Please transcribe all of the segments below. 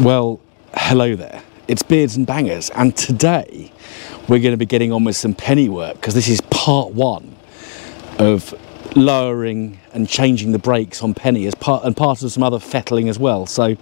Well, hello there. It's Beards and Bangers, and today we're going to be getting on with some penny work because this is part one of lowering and changing the brakes on penny as part of some other fettling as well. So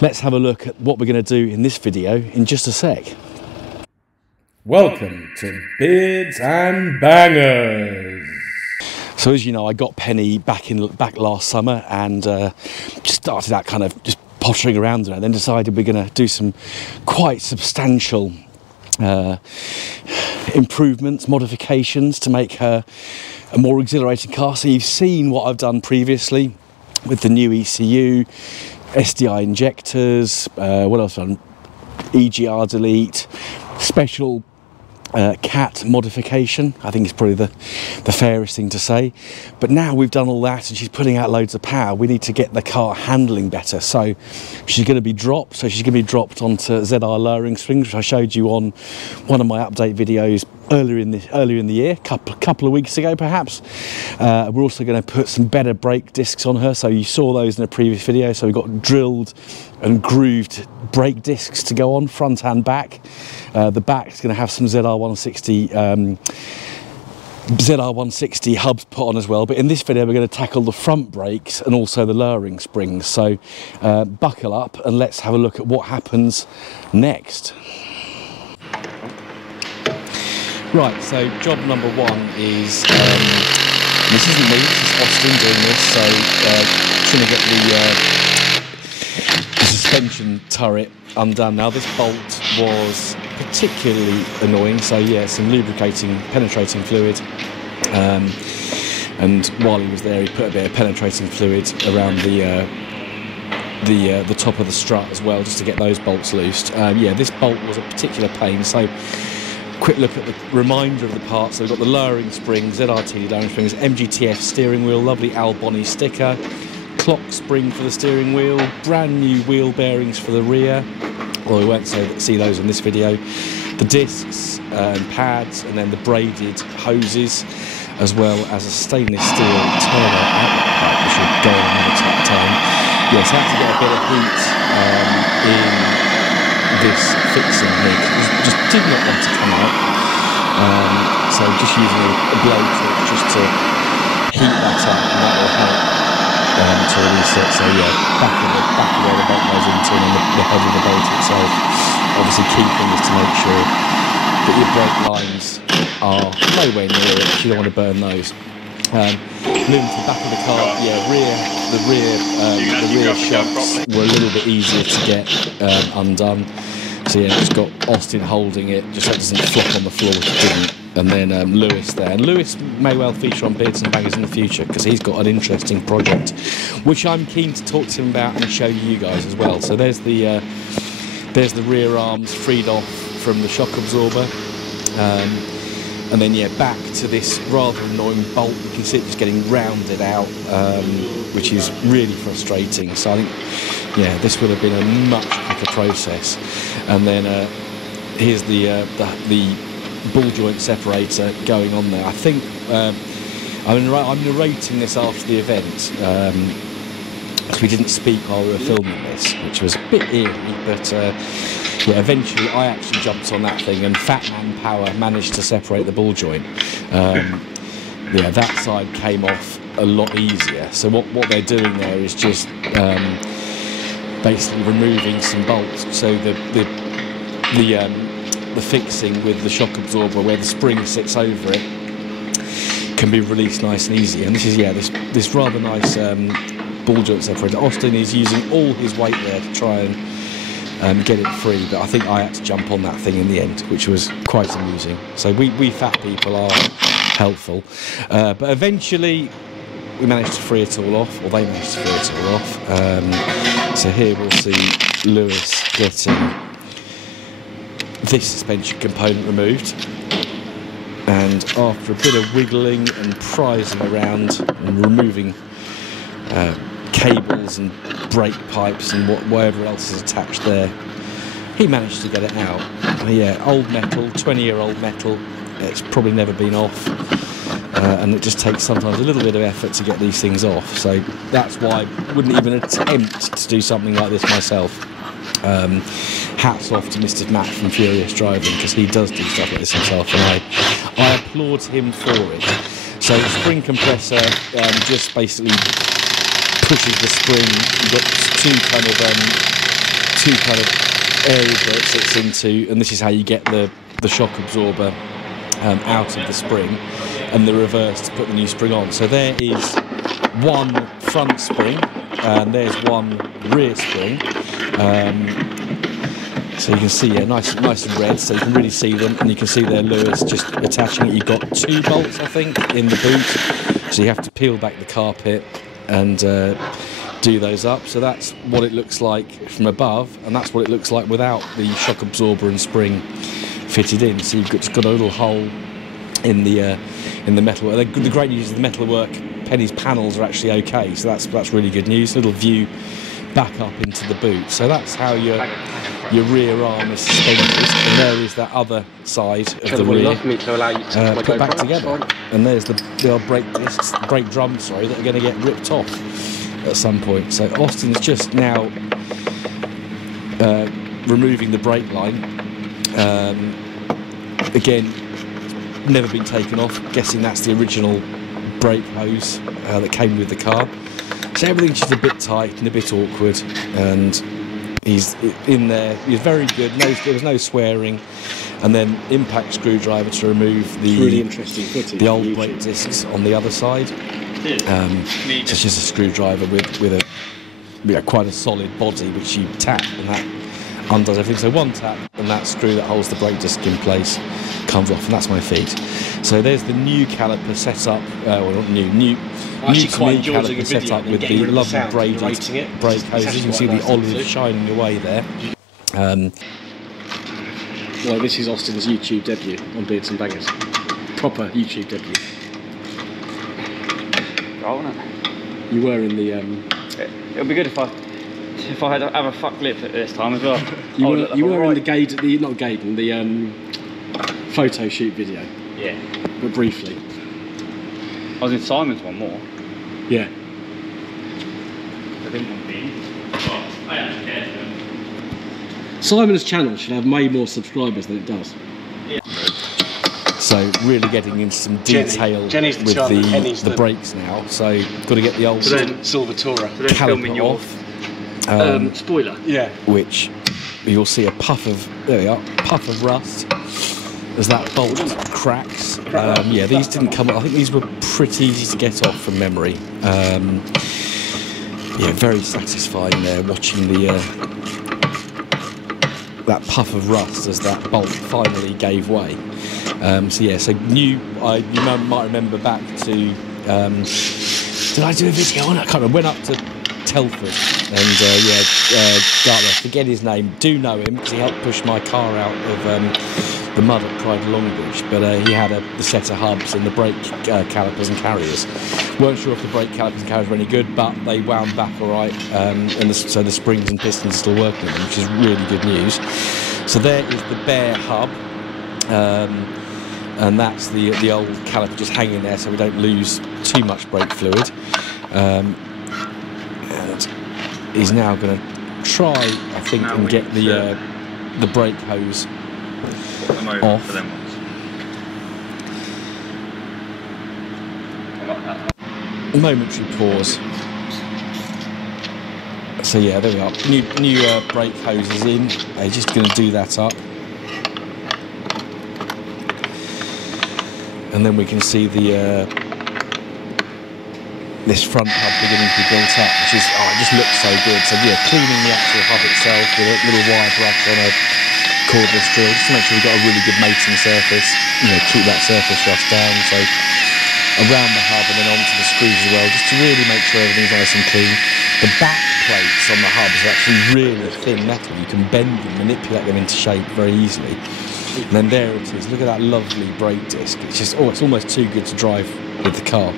let's have a look at what we're going to do in this video in just a sec. Welcome to Beards and Bangers. So as you know, I got Penny back last summer and just started out kind of just pottering around and then decided we're going to do some quite substantial improvements, modifications to make her a more exhilarating car. So you've seen what I've done previously with the new ECU, SDI injectors, what else have I done? EGR delete, special cat modification, I think is probably the fairest thing to say. But now we've done all that and she's putting out loads of power, we need to get the car handling better. So she's going to be dropped. So she's going to be dropped onto ZR lowering springs, which I showed you on one of my update videos earlier in the year, couple of weeks ago perhaps. We're also going to put some better brake discs on her. So you saw those in a previous video. So we've got drilled and grooved brake discs to go on front and back. The back is going to have some ZR160 hubs put on as well, but in this video we're going to tackle the front brakes and also the lowering springs. So buckle up and let's have a look at what happens next. Right, so job number one is, this isn't me, this is Austin doing this, so trying to get the suspension turret undone. Now this bolt was particularly annoying, so yeah, some lubricating, penetrating fluid, and while he was there he put a bit of penetrating fluid around the top of the strut as well, just to get those bolts loosed. Yeah, this bolt was a particular pain. So quick look at the reminder of the parts. So we've got the lowering springs, ZRT lowering springs, MGTF steering wheel, lovely Alboni sticker, clock spring for the steering wheel, brand new wheel bearings for the rear, well we won't see those in this video, the discs and pads, and then the braided hoses, as well as a stainless steel turner outlet pipe, which will go on another time. Yes, I had to get a bit of heat in this fixing here, because it just did not want to come out. So just using a blowtorch just to heat that up, and that will help to release it. So yeah, back of where the bolt goes into, and the head of the bolt itself. Obviously key thing is to make sure that your brake lines are nowhere near it, because you don't want to burn those. Moving to the back of the car, yeah, the rear shocks were a little bit easier to get undone. So yeah, just got Austin holding it, just so it doesn't flop on the floor, which it didn't. And then Lewis there. And Lewis may well feature on Beards and Bangers in the future, because he's got an interesting project, which I'm keen to talk to him about and show you guys as well. So there's the rear arms freed off from the shock absorber. And then yeah, back to this rather annoying bolt. You can see it just getting rounded out, which is really frustrating. So I think, yeah, this would have been a much quicker process. And then here's the ball joint separator going on there. I think I'm narrating this after the event, because we didn't speak while we were filming this, which was a bit eerie, but yeah, eventually I actually jumped on that thing and Fat Man Power managed to separate the ball joint. Yeah, that side came off a lot easier. So what they're doing there is just basically removing some bolts. So the fixing with the shock absorber, where the spring sits over it, can be released nice and easy. And this is, yeah, this rather nice ball joint separator. Austin is using all his weight there to try and get it free, but I think I had to jump on that thing in the end, which was quite amusing. So we fat people are helpful, but eventually we managed to free it all off, or they managed to free it all off. So here we'll see Lewis getting this suspension component removed, and after a bit of wiggling and prising around and removing cables and brake pipes and whatever else is attached there, he managed to get it out. Yeah, old metal, 20-year-old metal, it's probably never been off, and it just takes sometimes a little bit of effort to get these things off. So that's why I wouldn't even attempt to do something like this myself. Hats off to Mr. Matt from Furious Driving, because he does do stuff like this himself, and I applaud him for it. So the spring compressor just basically pushes the spring. You've got two kind of areas where it sits into, and this is how you get the shock absorber out of the spring, and the reverse to put the new spring on. So there is one front spring, and there's one rear spring. So you can see, yeah, nice and red, so you can really see them, and you can see their lures just attaching it. You've got 2 bolts, I think, in the boot, so you have to peel back the carpet and do those up. So that's what it looks like from above, and that's what it looks like without the shock absorber and spring fitted in. So you've just got a little hole in the metalwork. The great news is the metalwork Penny's panels are actually okay, so that's really good news. Little view back up into the boot. So that's how your rear arm is suspended, and there is that other side of the rear put back together. And there's the old brake discs, brake drums, sorry, that are going to get ripped off at some point. So Austin's just now removing the brake line. Again, never been taken off. Guessing that's the original brake hose that came with the car. So everything's just a bit tight and a bit awkward, and he's in there. He's very good. There was no swearing, and then impact screwdriver to remove the old brake discs on the other side. So it's just a screwdriver with quite a solid body, which you tap, and that undoes everything. So one tap, and that screw that holds the brake disc in place comes off, and that's my feet. So there's the new caliper set up, well, not new caliper set up with the lovely braided brake hoses. You can see the olive shining away there. Well, this is Austin's YouTube debut on Beards and Bangers. Proper YouTube debut. Oh, wouldn't it? You were in the... It'll be good if I had to have a fuck lip at this time as well. you were in the Gaydon, the photo shoot video. Yeah. But briefly. I was in Simon's one more. Yeah. I didn't want to be in. Well, I don't care. Simon's channel should have way more subscribers than it does. Yeah. So really getting into some detail with the brakes now. So got to get the old Silvertora caliper off. Spoiler. Yeah. Which you'll see a puff of rust as that bolt cracks. Yeah, these didn't come. I think these were pretty easy to get off from memory. Yeah, very satisfying there watching that puff of rust as that bolt finally gave way. So yeah, so you might remember back to, did I do a video on it? I can't remember. Went up to Telford and Dartmouth, forget his name, do know him because he helped push my car out of the mud at Pride of Longbridge, but he had the set of hubs and the brake calipers and carriers. Weren't sure if the brake calipers and carriers were any good, but they wound back all right, so the springs and pistons are still working on them, which is really good news. So there is the bare hub, and that's the old caliper just hanging there so we don't lose too much brake fluid. And he's now going to try, I think, and get the brake hose off. Momentary pause. So yeah, there we are. New brake hose is in. They're just going to do that up, and then we can see this front hub beginning to be built up, which is it just looks so good. So yeah, cleaning the actual hub itself with a little wire brush on a cordless drill, just to make sure we've got a really good mating surface, keep that surface rust down, so around the hub and then onto the screws as well, just to really make sure everything's nice and clean. The back plates on the hubs are actually really thin metal. You can bend them, manipulate them into shape very easily. And then there it is, look at that lovely brake disc. It's just, it's almost too good to drive with the car.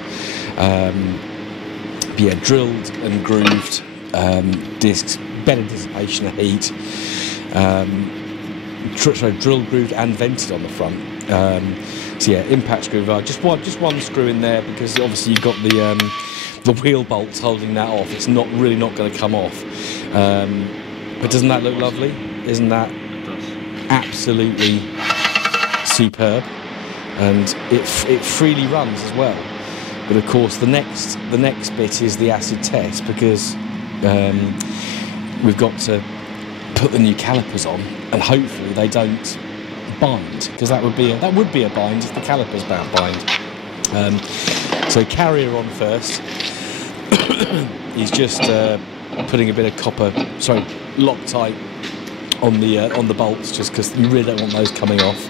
Yeah, drilled and grooved discs, better dissipation of heat. Drilled, grooved and vented on the front. So yeah, impact screwdriver. Just one screw in there because obviously you've got the wheel bolts holding that off. It's not going to come off. But doesn't that look lovely? Isn't that It does. absolutely superb? And it freely runs as well. But of course, the next bit is the acid test, because we've got to put the new calipers on, and hopefully they don't bind, because that would be a bind if the calipers bind. So carrier on first. He's just putting a bit of copper, sorry, Loctite on the bolts, just because you really don't want those coming off.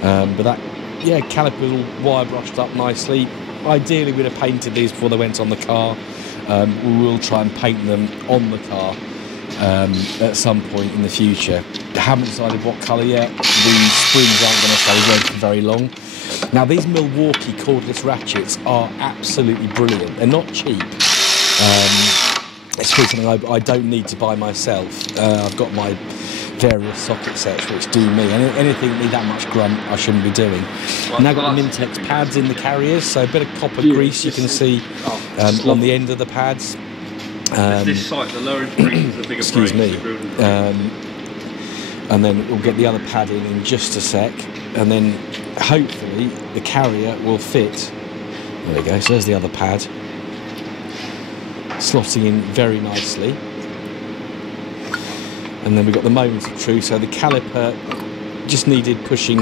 But that, yeah, calipers all wire brushed up nicely. Ideally, we'd have painted these before they went on the car. We will try and paint them on the car at some point in the future. I haven't decided what colour yet. The springs aren't going to stay red for very long. Now, these Milwaukee cordless ratchets are absolutely brilliant. They're not cheap. It's really something I don't need to buy myself. I've got my various socket sets which do me. Anything that need that much grunt, I shouldn't be doing. I've now got the Mintex pads in the carriers, so a bit of copper grease you can see on the end of the pads. This site, the lower springs, the bigger excuse me. brains. And then we'll get the other pad in just a sec, and then hopefully the carrier will fit. There we go, so there's the other pad, slotting in very nicely. And then we've got the moments of truth, so the caliper just needed pushing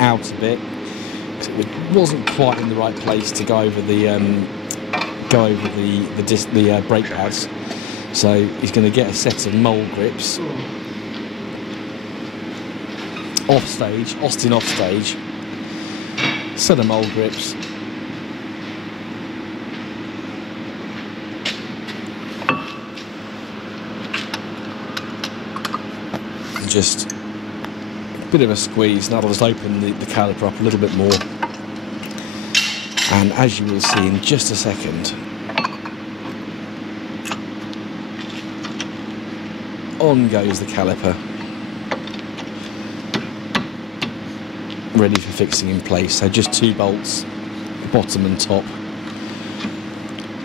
out a bit. It wasn't quite in the right place to go over the brake pads. So he's going to get a set of mole grips. Off stage, Austin off stage. Set of mole grips. Just a bit of a squeeze. Now I'll just open the caliper up a little bit more, and as you will see in just a second, on goes the caliper, ready for fixing in place. So just 2 bolts, bottom and top,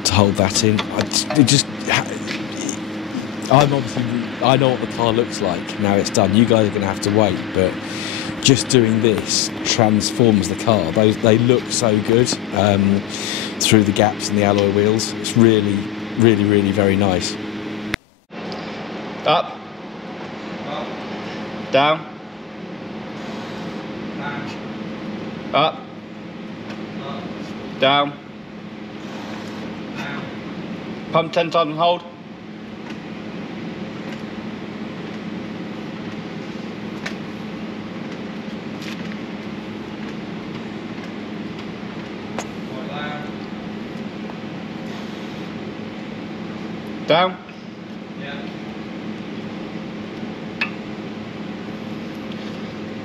to hold that in. I know what the car looks like now it's done. You guys are going to have to wait, but just doing this transforms the car. They look so good through the gaps in the alloy wheels. It's really, really, really very nice. Up. Down. Up. Down. Pump 10 times and hold. Down. Yeah.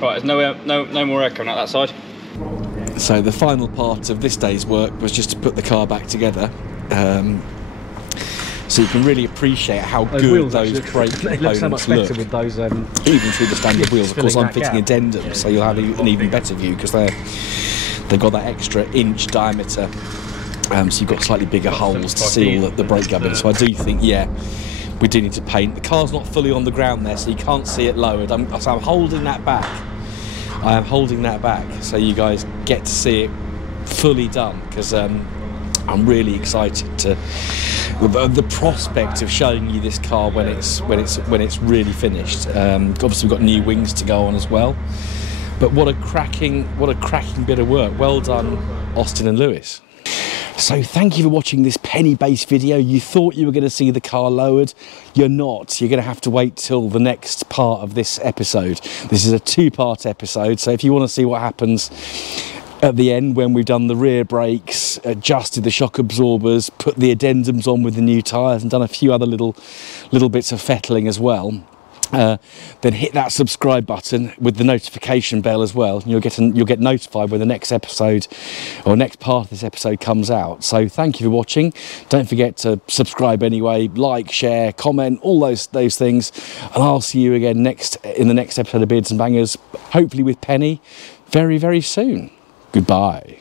Right, there's no more air coming out that side. So the final part of this day's work was just to put the car back together. So you can really appreciate how good those brake components look. With those, even through the standard wheels. Of course, I'm fitting addendums, so you'll have an even better view, because they've got that extra inch diameter. So you've got slightly bigger holes to seal the brake gubbin. So I do think, yeah, we do need to paint. The car's not fully on the ground there, so you can't see it lowered. So I'm holding that back. I am holding that back, so you guys get to see it fully done, because I'm really excited to the prospect of showing you this car when it's really finished. Obviously, we've got new wings to go on as well. But what a cracking bit of work. Well done, Austin and Lewis. So thank you for watching this penny-based video. You thought you were going to see the car lowered. You're not. You're going to have to wait till the next part of this episode. This is a 2-part episode, so if you want to see what happens at the end when we've done the rear brakes, adjusted the shock absorbers, put the addendums on with the new tyres, and done a few other little bits of fettling as well, then hit that subscribe button with the notification bell as well, and you'll get notified when the next episode or next part of this episode comes out. So thank you for watching. Don't forget to subscribe anyway, like, share, comment, all those things, and I'll see you again in the next episode of Beards and Bangers, hopefully with Penny very, very soon. Goodbye.